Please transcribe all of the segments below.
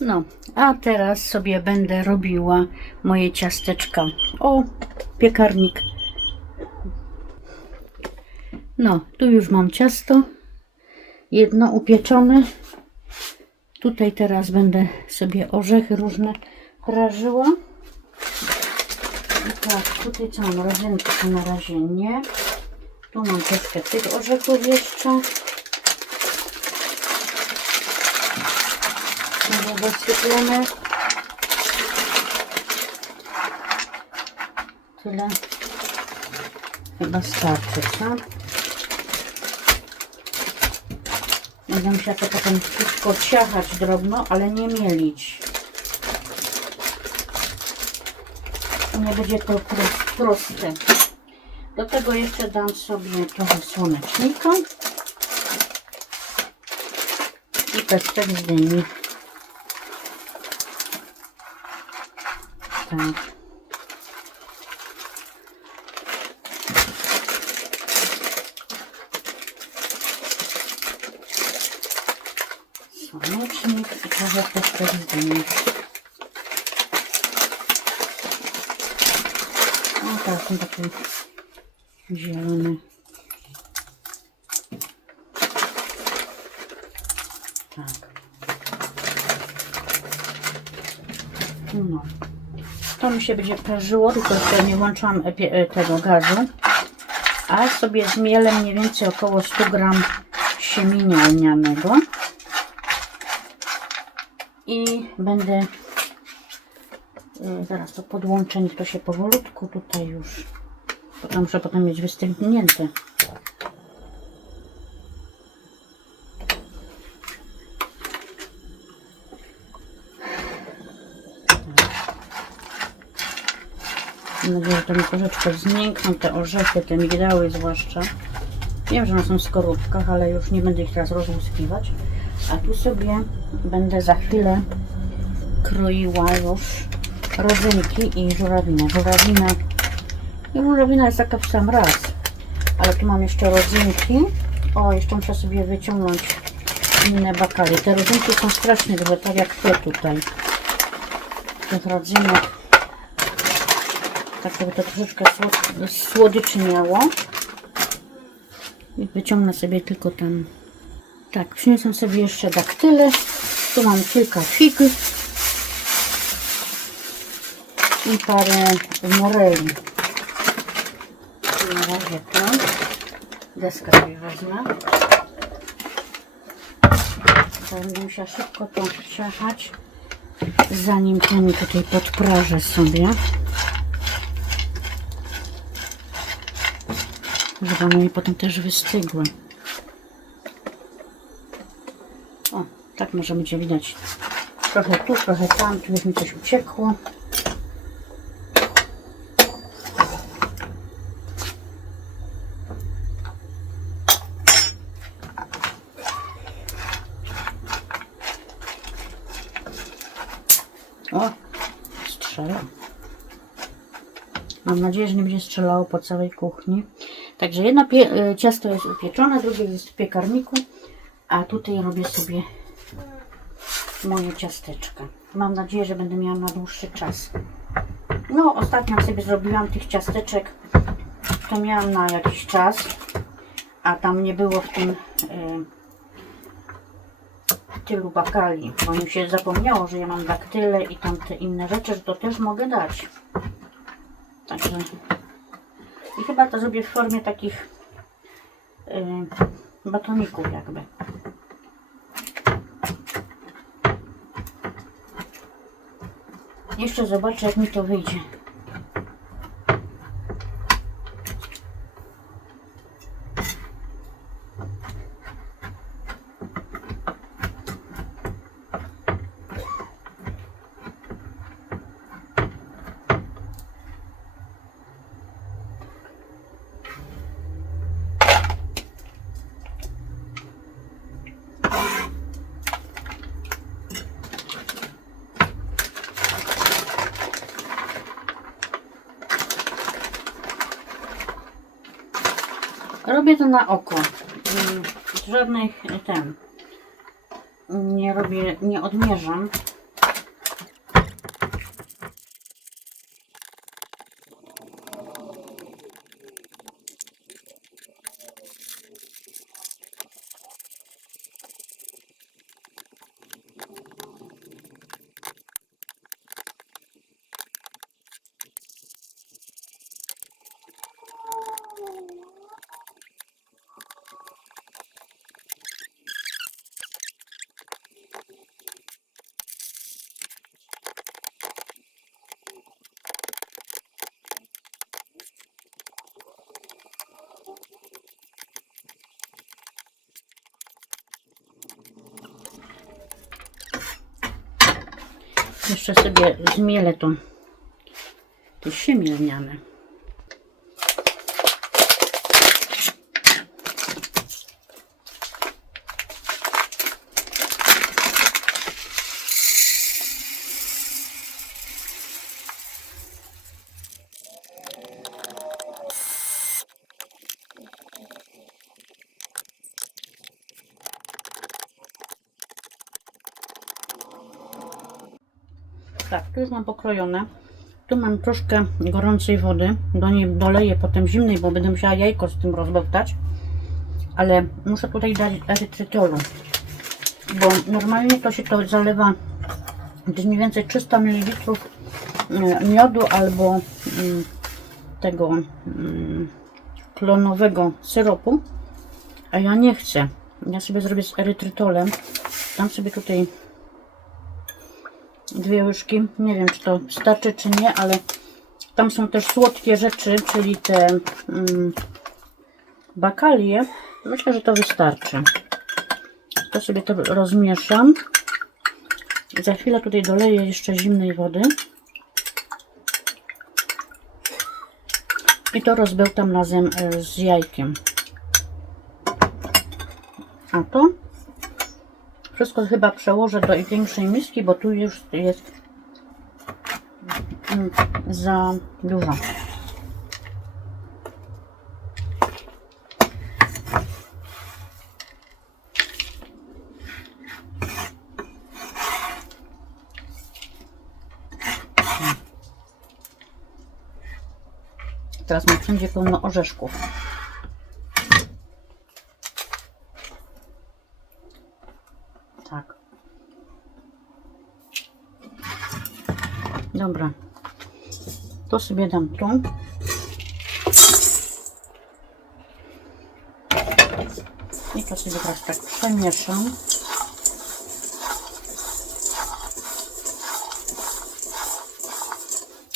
No, a teraz sobie będę robiła moje ciasteczka. O, piekarnik. No, tu już mam ciasto. Jedno upieczone. Tutaj teraz będę sobie orzechy różne prażyła. I tak, tutaj? Rodzynki to na razie nie. Tu mam troszkę tych orzechów jeszcze. Może zasypiemy. Tyle. Chyba starczy, co? Będę musiała to potem wszystko ciachać drobno, ale nie mielić. Nie będzie to pro- proste. Do tego jeszcze dam sobie trochę słonecznika i pestek z dyni. Tak. Słonecznik i trochę pestek z dyni. O, teraz są takie zielone. To mi się będzie prażyło, tylko że nie włączyłam epie- e, tego gazu. A sobie zmielę mniej więcej około 100 gram siemienia lnianego. I będę y, zaraz to podłączę, niech to się powolutku tutaj już. To muszę potem mieć wystygnięte. Nadzieję, że to mi troszeczkę zmiękną te orzechy, te migdały zwłaszcza. Wiem, że one są w skorupkach, ale już nie będę ich teraz rozłuskiwać. A tu sobie będę za chwilę kroiła już rodzynki i żurawinę. Żurawinę i żurawina jest taka w sam raz. Ale tu mam jeszcze rodzynki. O, jeszcze muszę sobie wyciągnąć inne bakali. Te rodzynki są strasznie duże, tak jak te tutaj. Tych rodzynek. Tak, żeby to troszeczkę słod słodyczy miało. I wyciągnę sobie tylko tam. Tak, przyniosę sobie jeszcze daktyle. Tu mam kilka fig. I parę moreli. Na razie to. Deskę sobie wezmę. To Będę musiała szybko to ciachać, zanim ten tutaj podprażę sobie. Żeby one mi potem też wystygły. O, tak może będzie widać. Trochę tu, trochę tam, tu już mi coś uciekło. O, strzela. Mam nadzieję, że nie będzie strzelało po całej kuchni. Także jedno y, ciasto jest upieczone, drugie jest w piekarniku, a tutaj robię sobie moje ciasteczka. Mam nadzieję, że będę miała na dłuższy czas. No, ostatnio sobie zrobiłam tych ciasteczek, to miałam na jakiś czas, a tam nie było w tym y, tylu bakali, bo mi się zapomniało, że ja mam daktyle i tam te inne rzeczy, że to też mogę dać. Także i chyba to zrobię w formie takich y, batoników jakby. Jeszcze zobaczę jak mi to wyjdzie. Robię to na oko. Mm, Żadnych e, ten. Nie robię, nie odmierzam. Jeszcze sobie zmielę to te siemię lniane. Tak, tu już mam pokrojone. Tu mam troszkę gorącej wody. Do niej doleję potem zimnej, bo będę musiała jajko z tym rozbełtać. Ale muszę tutaj dać erytrytolu. Bo normalnie to się to zalewa mniej więcej 300 ml e, miodu albo mm, tego mm, klonowego syropu. A ja nie chcę. Ja sobie zrobię z erytrytolem. Dam sobie tutaj dwie łyżki. Nie wiem, czy to starczy, czy nie, ale tam są też słodkie rzeczy, czyli te mm, bakalie. Myślę, że to wystarczy. To sobie to rozmieszam. Za chwilę tutaj doleję jeszcze zimnej wody. I to rozbełtam razem e, z jajkiem. A to wszystko chyba przełożę do większej miski, bo tu już jest mm, za dużo. Teraz mam wszędzie pełno orzeszków. Tak. Dobra. To sobie dam tu. I to sobie teraz tak przemieszam.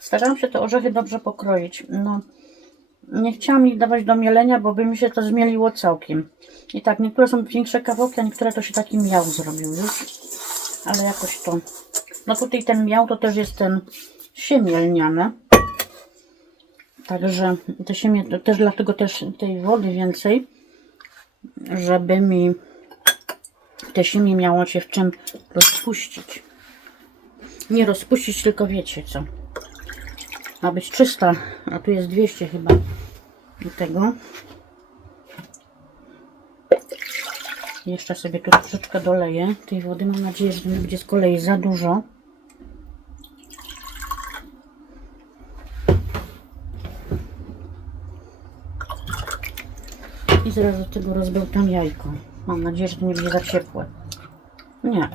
Starałam się te orzechy dobrze pokroić. No, nie chciałam ich dawać do mielenia, bo by mi się to zmieliło całkiem. I tak, niektóre są większe kawałki, a niektóre to się taki miał zrobił już. Ale jakoś to... No tutaj ten miał to też jest ten siemię lniane. Także te siemię, to też dlatego też tej wody więcej, żeby mi te siemię miało się w czym rozpuścić. Nie rozpuścić, tylko wiecie co. Ma być 300, a tu jest 200 chyba tego. Jeszcze sobie tu troszeczkę doleję tej wody. Mam nadzieję, że nie będzie z kolei za dużo. Zaraz do tego rozbełtam jajko. Mam nadzieję, że to nie będzie za ciepłe. Nie,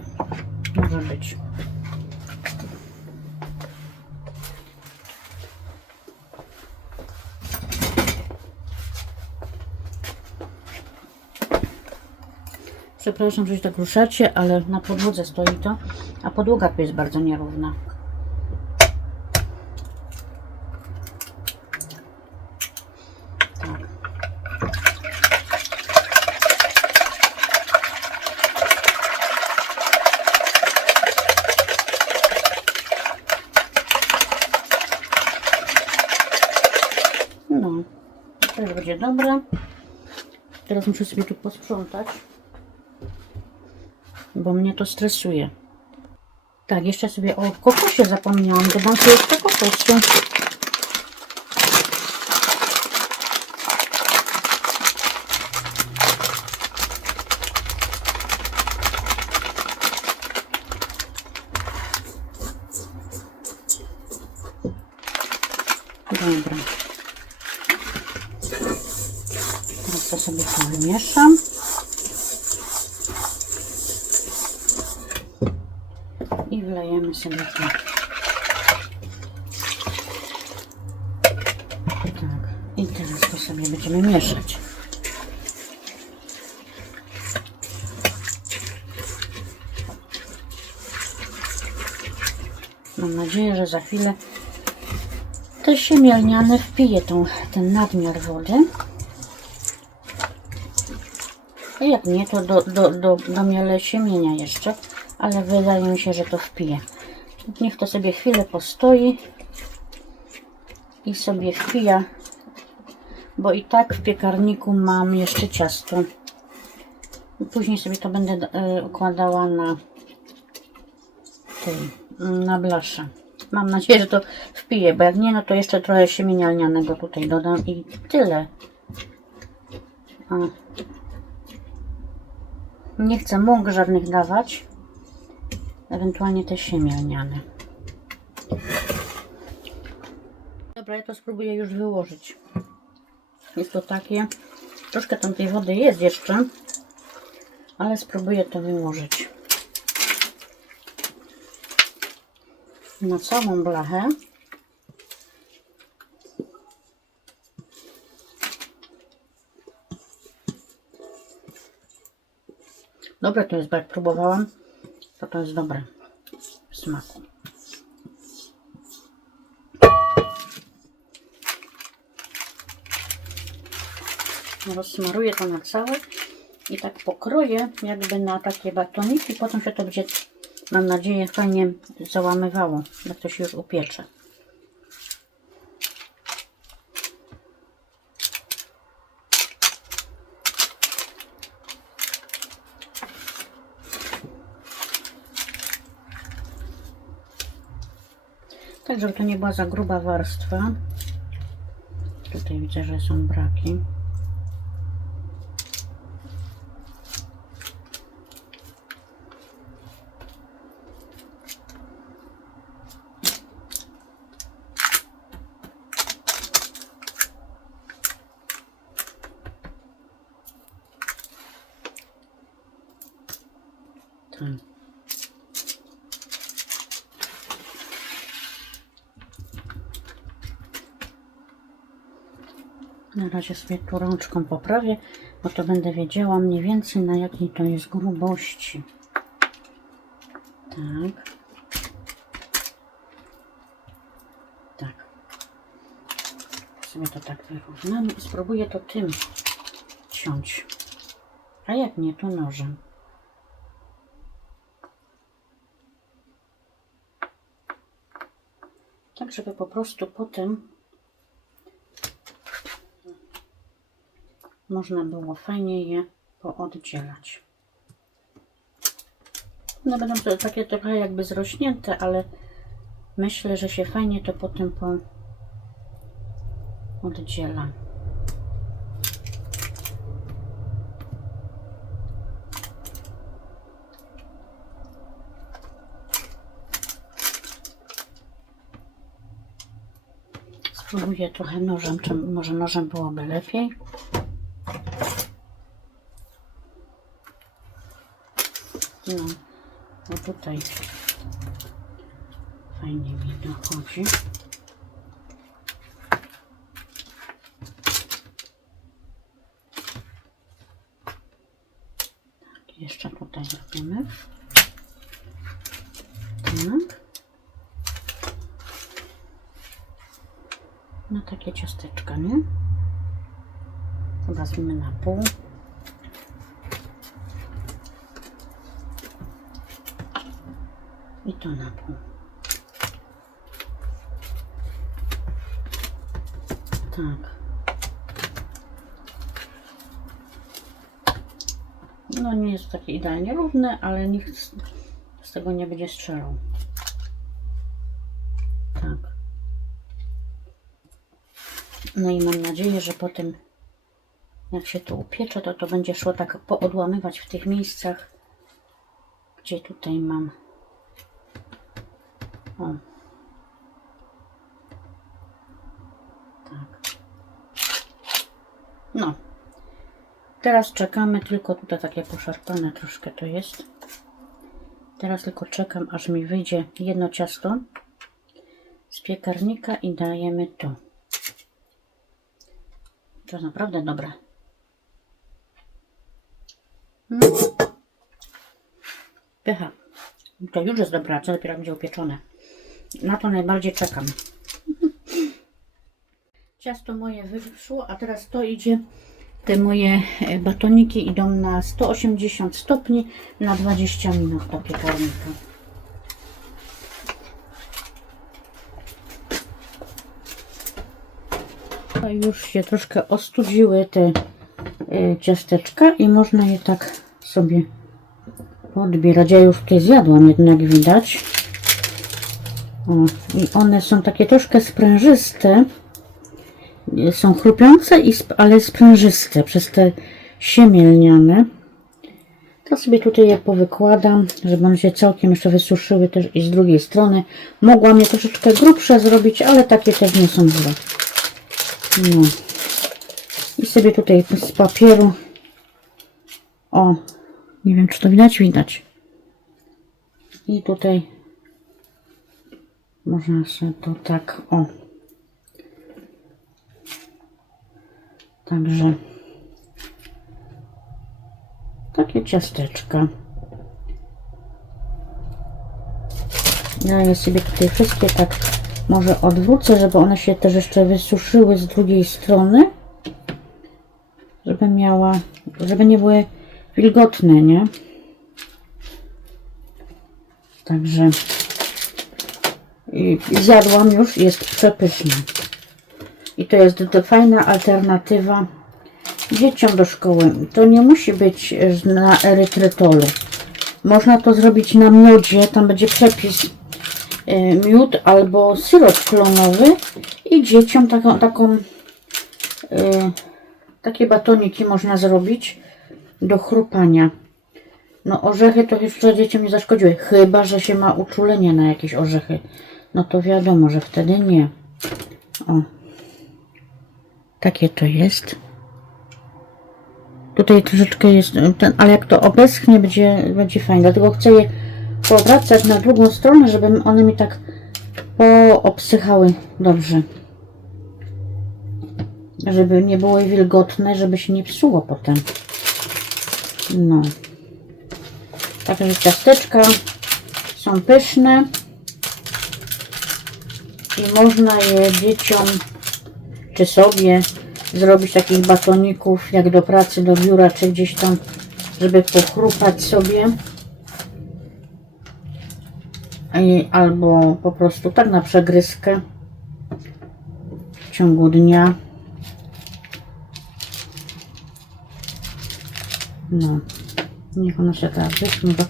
może być. Przepraszam, że się tak ruszacie, ale na podłodze stoi to, a podłoga tu jest bardzo nierówna. Tak. No, dobre. Teraz muszę sobie tu posprzątać bo mnie to stresuje. Tak, jeszcze sobie o kokosie zapomniałam. Dodam sobie jeszcze kokosu. Dobra. Teraz to to wymieszam. i wlejemy sobie tu. Tak. I teraz to sobie będziemy mieszać. Mam nadzieję, że za chwilę te siemielniane wpije tą, ten nadmiar wody. Jak nie, to do, do, do, do miele siemienia jeszcze ale wydaje mi się, że to wpije. Niech to sobie chwilę postoi i sobie wpija, bo i tak w piekarniku mam jeszcze ciasto. Później sobie to będę e, układała na tym, na blaszę. Mam nadzieję, że to wpiję, bo jak nie, no to jeszcze trochę siemienia lnianego tutaj dodam i tyle. A. Nie chcę mąk żadnych dawać. Ewentualnie te siemię lniane. Dobra, ja to spróbuję już wyłożyć. Jest to takie. Troszkę tam tej wody jest jeszcze, ale spróbuję to wyłożyć. Na całą blachę. Dobre to jest, bo jak próbowałam, to to jest dobre w smaku. Rozsmaruję to na całe i tak pokroję jakby na takie batoniki. Potem się to będzie, mam nadzieję, fajnie załamywało, jak to się już upiecze. Tak, żeby to nie była za gruba warstwa. Tutaj widzę, że są braki. Tak. Na razie sobie tu rączką poprawię, bo to będę wiedziała mniej więcej na jakiej to jest grubości. Tak. Tak. Sobie to tak wyrównamy i spróbuję to tym ciąć. A jak nie, to nożem. Tak, żeby po prostu potem można było fajnie je pooddzielać. No będą to takie trochę jakby zrośnięte, ale myślę, że się fajnie to potem po oddziela. Spróbuję trochę nożem, czy może nożem byłoby lepiej. No, bo tutaj fajnie mi dochodzi. Tak, jeszcze tutaj zrobimy. Tak. Na takie ciasteczka, nie? Wezmę na pół. I to na pół. Tak. No nie jest takie idealnie równe, ale nikt z, tego nie będzie strzelał. Tak. No i mam nadzieję, że potem jak się to upiecze, to to będzie szło tak poodłamywać w tych miejscach, gdzie tutaj mam o. Tak. No. Teraz czekamy, tylko tutaj takie poszarpane troszkę to jest. Teraz tylko czekam, aż mi wyjdzie jedno ciasto z piekarnika i dajemy to. To naprawdę dobre. Mm. Pycha. To już jest dobra, co dopiero będzie upieczone. Na to najbardziej czekam. Ciasto moje wyszło, a teraz to idzie. Te moje e, batoniki idą na 180 stopni na 20 minut do piekarnika. już się troszkę ostudziły te ciasteczka i można je tak sobie podbierać. Ja już tutaj zjadłam jednak widać. O, I one są takie troszkę sprężyste. Y, Są chrupiące, ale sprężyste przez te siemię lniane. To sobie tutaj je powykładam, żeby one się całkiem jeszcze wysuszyły też i z drugiej strony. Mogłam je troszeczkę grubsze zrobić, ale takie też nie są złe. No. Sobie tutaj z papieru. O, nie wiem czy to widać, widać. I tutaj można sobie to tak, o. Także takie ciasteczka. Ja je sobie tutaj wszystkie tak może odwrócę, żeby one się też jeszcze wysuszyły z drugiej strony. Żeby miała, żeby nie były wilgotne, nie? Także i zjadłam już, jest przepyszna. I to jest fajna alternatywa dzieciom do szkoły. To nie musi być na erytrytolu. Można to zrobić na miodzie, tam będzie przepis y, miód albo syrop klonowy i dzieciom taką, taką y, takie batoniki można zrobić do chrupania. No orzechy to jeszcze dzieciom nie zaszkodziły, chyba że się ma uczulenie na jakieś orzechy. No to wiadomo, że wtedy nie. O. Takie to jest. Tutaj troszeczkę jest ten, ale jak to obeschnie, będzie, będzie fajnie. Dlatego chcę je powracać na drugą stronę, żeby one mi tak poobsychały dobrze. Żeby nie były wilgotne, żeby się nie psuło potem. No. Także ciasteczka są pyszne. I można je dzieciom czy sobie zrobić takich batoników jak do pracy, do biura, czy gdzieś tam, żeby pochrupać sobie. I, albo po prostu tak na przegryzkę w ciągu dnia. No, niech ona wyschnie, bo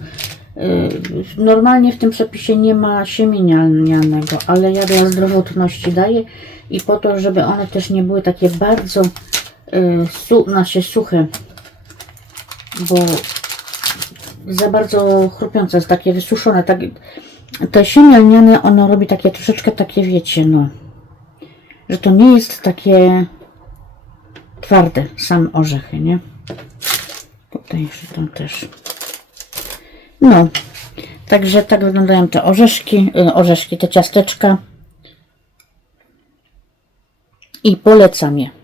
yy, normalnie w tym przepisie nie ma siemienia lnianego, ale ja dla zdrowotności daję i po to, żeby one też nie były takie bardzo yy, su suche, bo za bardzo chrupiące, takie wysuszone, tak, te siemię lniane, ono robi takie troszeczkę takie, wiecie, no, że to nie jest takie twarde, sam orzechy, nie? Jeszcze tam też. No, także tak wyglądają te orzeszki, y, orzeszki, te ciasteczka. I polecam je.